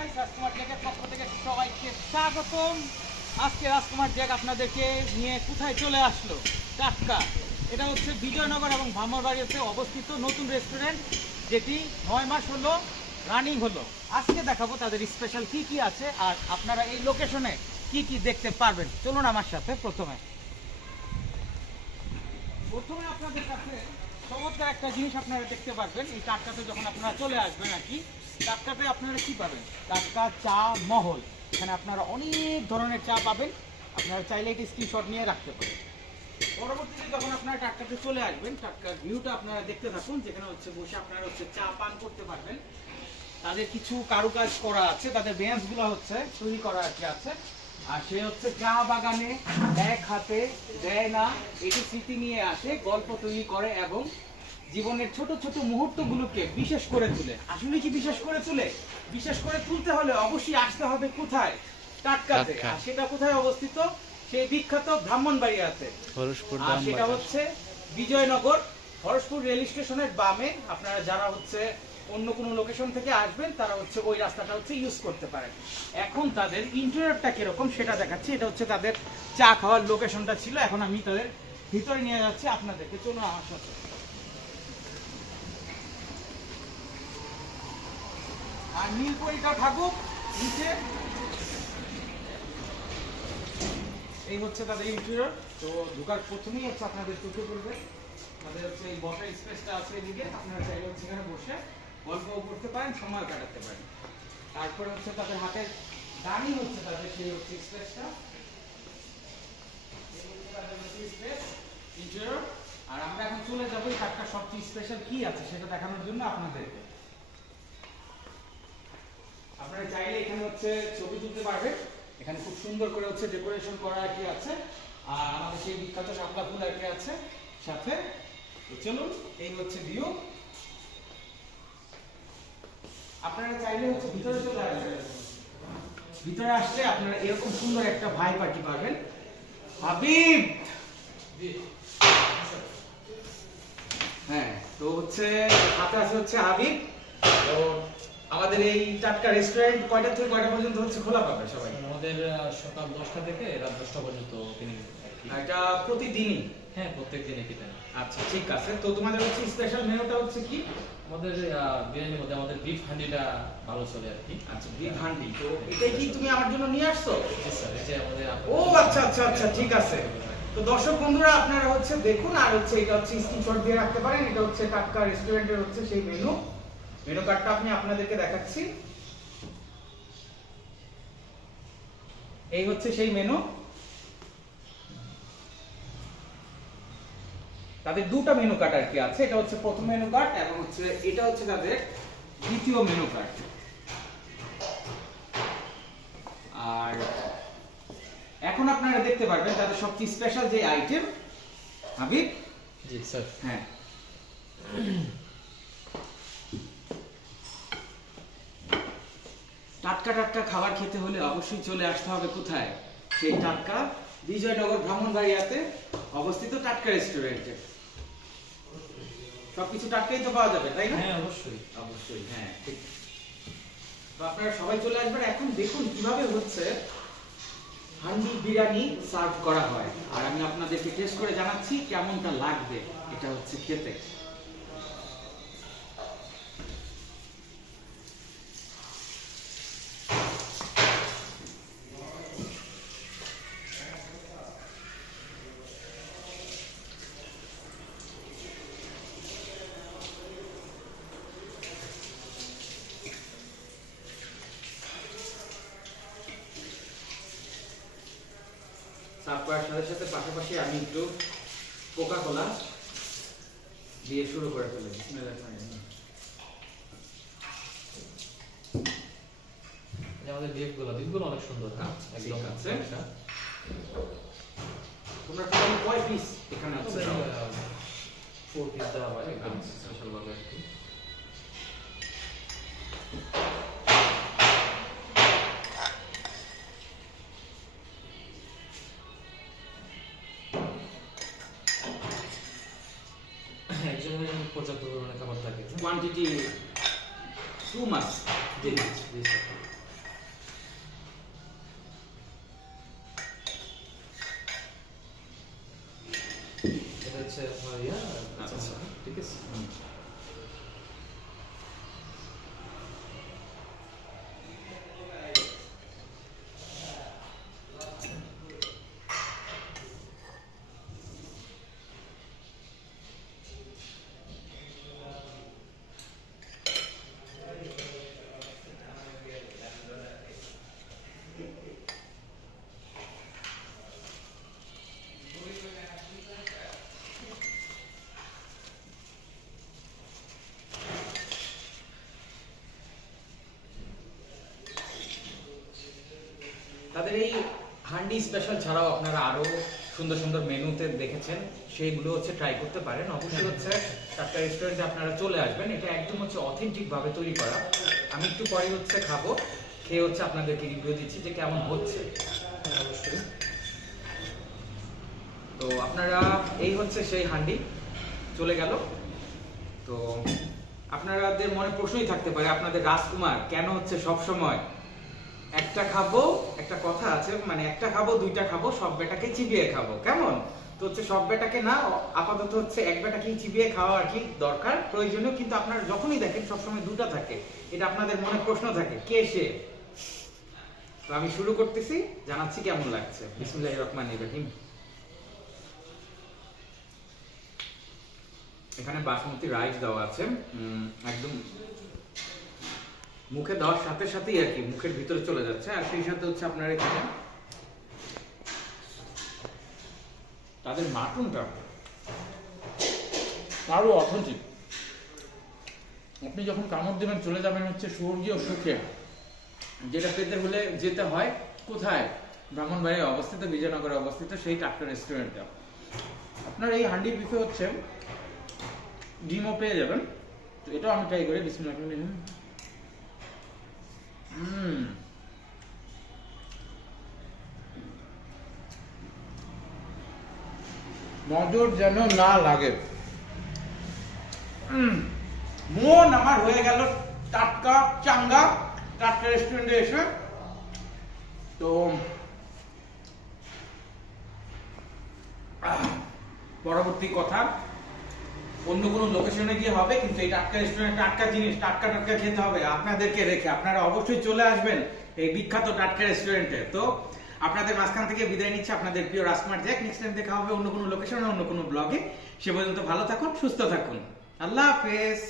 Guys, রাজকুমার জ্যাকের পক্ষ থেকে সবাইকে স্বাগতম। আজকে রাজকুমার জ্যাক আপনাদেরকে নিয়ে কোথায় চলে আসলো? টাটকা। এটা হচ্ছে বিজয়নগর এবং ভামরবাড়িতে অবস্থিত নতুন রেস্টুরেন্ট, যেটি 9 মাস হলো রানিং হলো। আজকে দেখাবো তাদের স্পেশাল কি কি আছে আর আপনারা এই লোকেশনে কি কি দেখতে পারবেন। চলুন আমার সাথে। প্রথমে আপনাদের কাছে চমৎকার একটা জিনিস আপনারা দেখতে পারবেন। এই টাটকাতে যখন আপনারা চলে আসবেন আর কি, টাটকাতে আপনারা কি পাবেন? টাটকা চা মহল। এখানে আপনারা অনেক ধরনের চা পাবেন। আপনারা চাইলে একটি স্ক্রিনশট নিয়ে রাখতে পারেন। পরবর্তীতে যখন আপনারা টাটকাতে চলে আসবেন, টাটকার ভিউটা আপনারা দেখতে থাকুন, যেখানে হচ্ছে বসে আপনারা হচ্ছে চা পান করতে পারবেন। তাদের কিছু কারুকাজ করা আছে, তাদের বেঞ্চগুলো হচ্ছে তৈরি করা আর কি আছে। আর সে হচ্ছে চা বাগানে এক হাতে দেয় না, এটি স্মৃতি নিয়ে আসে, গল্প তৈরি করে এবং জীবনের ছোট ছোট মুহূর্তগুলোকে বিশেষ করে তুলে। আসলে কি বিশেষ করে তুলে? বিশেষ করে তুলতে হলে অবশ্যই আসতে হবে কোথায়? টাটকাতে। আর সেটা কোথায় অবস্থিত? সেই বিখ্যাত ব্রাহ্মণবাড়িয়াতে। আর সেটা হচ্ছে বিজয়নগর হরসপুর রেল স্টেশনের বামে। আপনারা যারা হচ্ছে অন্য কোনো লোকেশন থেকে আসবেন, তারা হচ্ছে ওই রাস্তাটা হচ্ছে ইউজ করতে পারেন। এখন তাদের ইন্টেরিয়রটা কিরকম সেটা দেখাচ্ছি। এটা হচ্ছে তাদের চা খাওয়ার লোকেশনটা ছিল। এখন আমি তাদের ভিতরে নিয়ে যাচ্ছি আপনাদেরকে। চলুন আমার সাথে। আর নীলপরিটা থাকুক নিচে। এই হচ্ছে তাদের ইন্টেরিয়র। তো ঢোকার প্রথমেই হচ্ছে আপনাদের চোখে পড়বে তাদের হচ্ছে এই বসার স্পেসটা আছে এদিকে। আপনারা চাইলে হচ্ছে এখানে বসে গল্পও করতে পারেন, সময় কাটাতে পারেন। তারপরে হচ্ছে তাদের হাতের ডানি হচ্ছে তাদের সেই হচ্ছে স্পেসটা। ইন্টেরিয়র। আর আমরা এখন চলে যাবো এই টাটকার সবচেয়ে স্পেশাল কি আছে সেটা দেখানোর জন্য আপনাদেরকে। আপনারা চাইলে এখানে হচ্ছে ছবি তুলতে পারবেন। এখানে খুব সুন্দর করে হচ্ছে ডেকোরেশন করা আর কি আছে। আর আমাদের সেই বিখ্যাত শাপলা ফুল আর কি আছে সাথে। তো চলুন, এই হচ্ছে ভিউ। আপনারা চাইলে হচ্ছে ভিতরে চলে আসবেন। ভিতরে আসলে আপনারা এরকম সুন্দর একটা ভাই পার্টি পাবেন। হাবিব, হ্যাঁ, তো হচ্ছে হাতে আছে হচ্ছে হাবিব। তো আমাদের এই টাটকা রেস্টুরেন্ট কয়টা থেকে কয়টা পর্যন্ত হচ্ছে খোলা পাবে সবাই? আমাদের সকাল 10টা থেকে রাত 10টা পর্যন্ত ওপেনিং। এটা প্রতিদিনই? হ্যাঁ, প্রত্যেক দিনে কিনা। আচ্ছা, ঠিক আছে। তো তোমাদের হচ্ছে স্পেশাল মেনুটা হচ্ছে কি? আমাদের বিরিয়ানির মধ্যে আমাদের বিফ হান্ডিটা ভালো চলে আর কি। আচ্ছা, বিফ হান্ডি। তো এটাই কি তুমি আমার জন্য নিয়ে আসছো? জি স্যার, এটা আমাদের। ও আচ্ছা আচ্ছা আচ্ছা, ঠিক আছে। তো দর্শক বন্ধুরা, আপনারা হচ্ছে দেখুন। আর হচ্ছে এটা হচ্ছে স্ক্রিনশট দিয়ে রাখতে পারেন। এটা হচ্ছে টাটকা রেস্টুরেন্টের হচ্ছে সেই মেনু কার্ডটা আমি আপনাদেরকে দেখাচ্ছি। এই হচ্ছে সেই মেনু। তাদের দুটো মেনু কার্ড আর কি আছে। এটা হচ্ছে প্রথম মেনু কার্ড এবং হচ্ছে এটা হচ্ছে তাদের দ্বিতীয় মেনু কার্ড। আর এখন আপনারা দেখতে পারবেন তাদের সবচেয়ে স্পেশাল যে আইটেম। হাবিব, জি স্যার। হ্যাঁ, টাটকা টাটকা খাবার খেতে হলে অবশ্যই চলে আসতে হবে কোথায়? সেই টাটকা বিজয়নগর ব্রাহ্মণবাড়িয়াতে অবস্থিত টাটকা রেস্টুরেন্টে। সবকিছু টাটকাই তো পাওয়া যাবে, তাই না? হ্যাঁ, অবশ্যই অবশ্যই, হ্যাঁ, ঠিক। তো আপনারা সবাই চলে আসবেন। এখন দেখুন কিভাবে হচ্ছে হান্ডি বিরিয়ানি সার্ভ করা হয়। আর আমি আপনাদেরকে টেস্ট করে জানাচ্ছি কেমনটা লাগবে এটা হচ্ছে খেতে। সার্ভ করার সাথে সাথে পাশাপাশি আমি একটু কোকা কোলা দিয়ে শুরু করে ফেলি। আমাদের বিফগুলো অনেক সুন্দর। একদম আছে। তোমরা টোটাল কয় পিস এখানে আছে? 4 পিস দেওয়া হয় একদম স্পেশাল ভাবে আর কি। একজনের পর্যাপ্ত পরিমাণে খাবার থাকে। কোয়ান্টিটি টু মাছ। জি জি স্যার। হচ্ছে আপনার ইয়া আচ্ছা। ঠিক আছে। তাদের এই হান্ডি স্পেশাল ছাড়াও আপনারা আরো সুন্দর সুন্দর মেনুতে দেখেছেন, সেইগুলো হচ্ছে ট্রাই করতে পারেন। অবশ্যই হচ্ছে টাটকা রেস্টুরেন্টে আপনারা চলে আসবেন, এটা একদম হচ্ছে অথেন্টিক ভাবে তৈরি করা। আমি একটু পরে হচ্ছে খাবো, খেয়ে হচ্ছে আপনাদেরকে রিভিউ দিচ্ছি যে কেমন হচ্ছে। অবশ্যই। তো আপনারা এই হচ্ছে সেই হান্ডি চলে গেল। তো আপনাদের মনে প্রশ্নই থাকতে পারে আপনাদের রাজকুমার কেন হচ্ছে সব সময় একটা খাবো, একটা কথা আছে মানে একটা খাবো দুইটা খাবো সব বেটাকে চিবিয়ে খাবো, কেমন? তো হচ্ছে সব বেটাকে না, আপাতত হচ্ছে এক বেটাকেই চিবিয়ে খাওয়া আর কি দরকার, প্রয়োজনীয়। কিন্তু আপনারা যখনই দেখেন সবসময় দুটা থাকে, এটা আপনাদের মনে প্রশ্ন থাকে কে সে। তো আমি শুরু করতেছি, জানাচ্ছি কেমন লাগছে। বিসমিল্লাহির রহমানির রহিম। এখানে বাসমতি রাইস দেওয়া আছে, একদম মুখে দেওয়ার সাথে সাথেই আর কি মুখের ভিতরে চলে যাচ্ছে। আর সেই সাথে হচ্ছে আপনার এখানে তাদের মাটনটা আরো অথেন্টিক। আপনি যখন কামড় দেবেন চলে যাবেন হচ্ছে স্বর্গীয় সুখে, যেটা পেতে হলে যেতে হয় কোথায়? ব্রাহ্মণবাড়িয়ায় অবস্থিত, বিজয়নগরে অবস্থিত সেই টাটকা রেস্টুরেন্টটা। আপনার এই হান্ডি পিসে হচ্ছে ডিমও পেয়ে যাবেন। তো এটাও আমি ট্রাই করি। বিসমিল্লাহির রহমানির রহিম। নজর যেন না লাগে। মন আমার হয়ে গেল টাটকা চাঙ্গা টাটকা রেস্টুরেন্টে এসে। তো পরবর্তী কথা অন্য কোনো লোকেশনে গিয়ে হবে, কিন্তু এই টাটকা রেস্টুরেন্ট টাটকা জিনিস টাটকা টাটকা খেতে হবে আপনাদেরকে রেখে। আপনারা অবশ্যই চলে আসবেন এই বিখ্যাত টাটকা রেস্টুরেন্টে। তো আপনাদের মাঝখান থেকে বিদায় নিচ্ছে আপনাদের প্রিয় রাজকুমার জ্যাক। নেক্সট টাইম দেখা হবে অন্য কোনো লোকেশনে, অন্য কোনো ব্লগে। সে পর্যন্ত ভালো থাকুন, সুস্থ থাকুন। আল্লাহ হাফেজ।